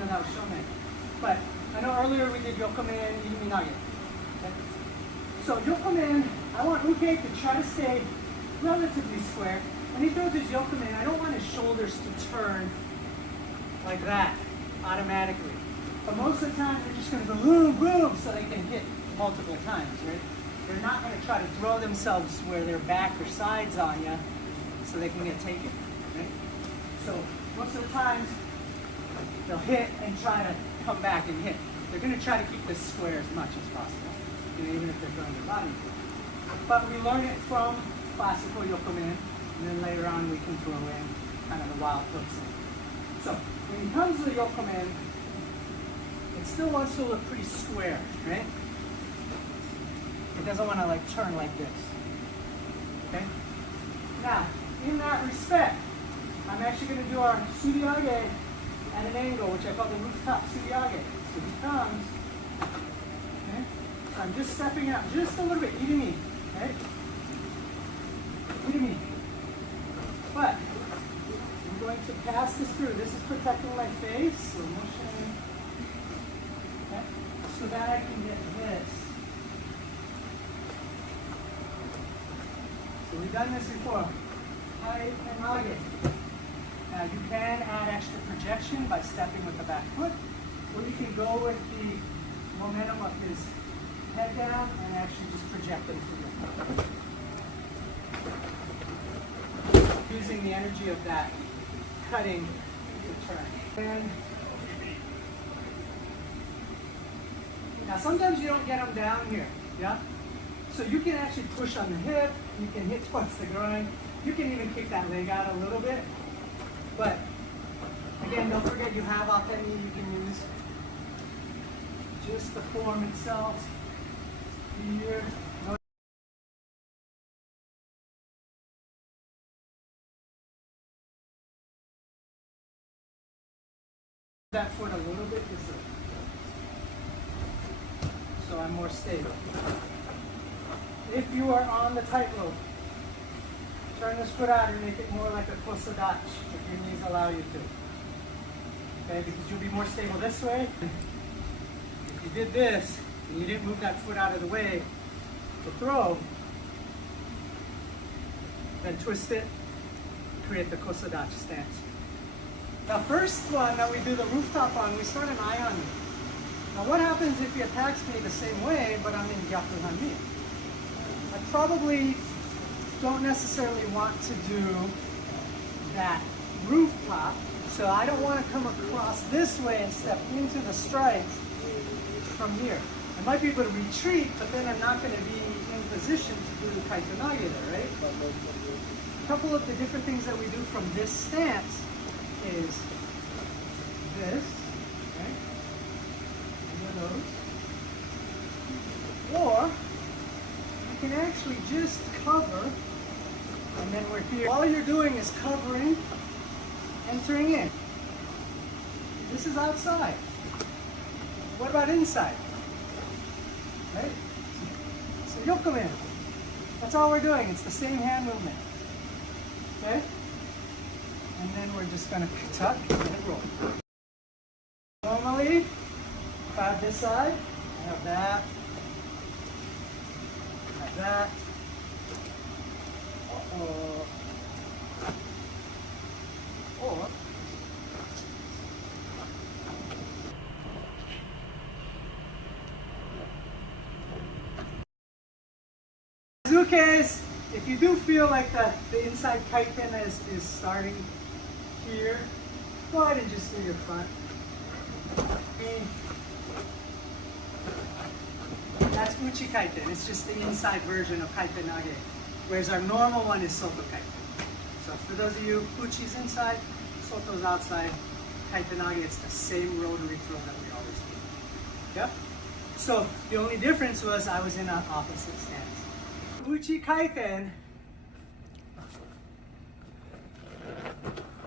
no, that was shomen. But I know earlier we did Yokomen, Kaiten nage. Okay? So Yokomen, I want Uke to try to stay relatively square. When he throws his Yokomen, I don't want his shoulders to turn like that automatically. But most of the time, they're just going to go boom, boom, so they can hit multiple times, right? They're not going to try to throw themselves where their back or sides on you so they can get taken, right? So most of the times, they'll hit and try to come back and hit. They're going to try to keep this square as much as possible, even if they're throwing their body. But we learn it from classical Yokomen, and then later on we can throw in kind of the wild hooks in. So when it comes to the Yokomen, it still wants to look pretty square, right? It doesn't want to like turn like this. Okay? Now, in that respect, I'm actually going to do our Senryaku at an angle, which I call the rooftop Senryaku. So he comes, okay? So I'm just stepping out just a little bit, irimi, okay? Irimi. But I'm going to pass this through. This is protecting my face, so motion, okay? So that I can get this. So we've done this before. Kaiten nage. Now you can add extra projection by stepping with the back foot, or you can go with the momentum of his head down and actually just project him through. Using the energy of that cutting to turn. And now sometimes you don't get them down here, yeah? So you can actually push on the hip, you can hit towards the groin, you can even kick that leg out a little bit. But again, don't forget you have Kaiten nage you can use. Just the form itself. Here. That foot a little bit this way. So I'm more stable. If you are on the tightrope, turn this foot out and make it more like a kosodachi if your knees allow you to. Okay, because you'll be more stable this way. If you did this and you didn't move that foot out of the way to throw, then twist it, create the kosodachi stance. The first one that we do the rooftop on, we start an eye on me. Now what happens if he attacks me the same way, but I'm in gyaku hanmi? I probably don't necessarily want to do that rooftop, so I don't want to come across this way and step into the strikes from here. I might be able to retreat, but then I'm not going to be in position to do the Kaiten nage there, right? A couple of the different things that we do from this stance is this, okay? Any of those. Or you can actually just cover, and then we're here. All you're doing is covering, entering in. This is outside. What about inside? Right? So Yokomen. That's all we're doing. It's the same hand movement. Okay? And then we're just going to tuck and roll. Normally, if I have this side, I have that. I have that. Uh-oh. Or Zukes, if you do feel like the inside kaiten is starting here, go ahead and just do your front. That's uchi kaiten. It's just the inside version of Kaiten nage, whereas our normal one is soto kaiten. So for those of you, uchi's inside, soto's outside. Kaiten nage, it's the same rotary throw that we always do. Yeah? So the only difference was I was in an opposite stance. Uchi kaiten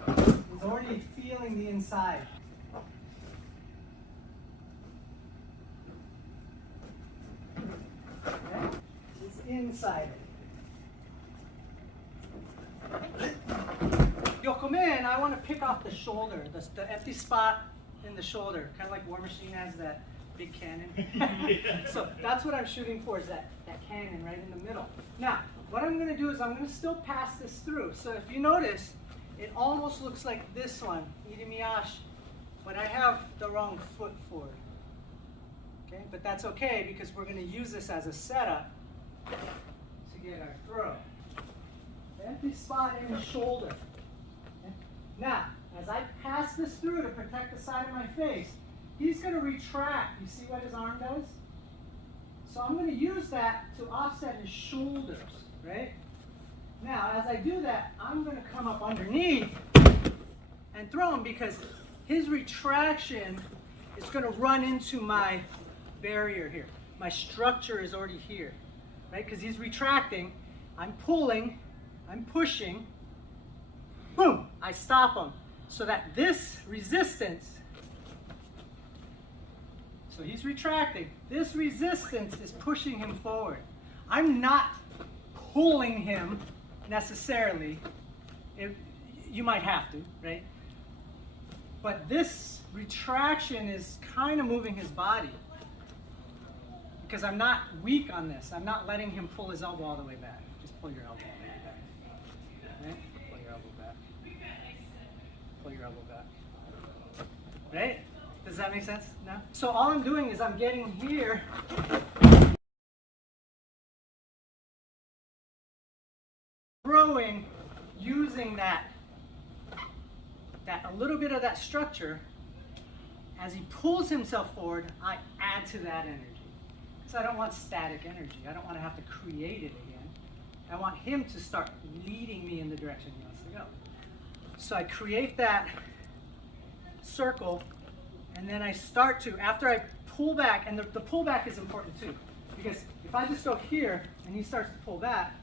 is already feeling the inside. Okay? It's inside. Yokomen, I want to pick off the shoulder, the empty spot in the shoulder, kind of like War Machine has that big cannon. So that's what I'm shooting for, is that cannon right in the middle. Now, what I'm going to do is I'm going to still pass this through. So if you notice, it almost looks like this one, Irimiyashi, but I have the wrong foot forward. Okay, but that's okay because we're going to use this as a setup to get our throw. Empty spot in the shoulder. Okay. Now, as I pass this through to protect the side of my face, he's going to retract. You see what his arm does? So I'm going to use that to offset his shoulders, right? Now, as I do that, I'm going to come up underneath and throw him because his retraction is going to run into my barrier here. My structure is already here, right? Because he's retracting, I'm pulling, I'm pushing, boom, I stop him. So that this resistance, so he's retracting, this resistance is pushing him forward. I'm not pulling him necessarily. You might have to, right? But this retraction is kind of moving his body because I'm not weak on this. I'm not letting him pull his elbow all the way back. Just pull your elbow all the way back. Right? Pull your elbow back. Pull your elbow back. Right? Does that make sense? No? So all I'm doing is I'm getting here, throwing, using that a little bit of that structure. As he pulls himself forward, I add to that energy. Because I don't want static energy. I don't want to have to create it again. I want him to start leading me in the direction he wants to go. So I create that circle, and then I start to, after I pull back, and the pullback is important too, because if I just go here and he starts to pull back,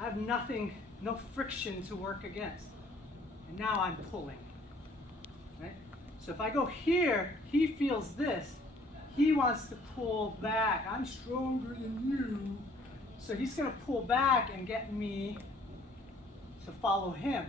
I have nothing, no friction to work against. And now I'm pulling, right? So if I go here, he feels this. He wants to pull back. I'm stronger than you. So he's going to pull back and get me to follow him.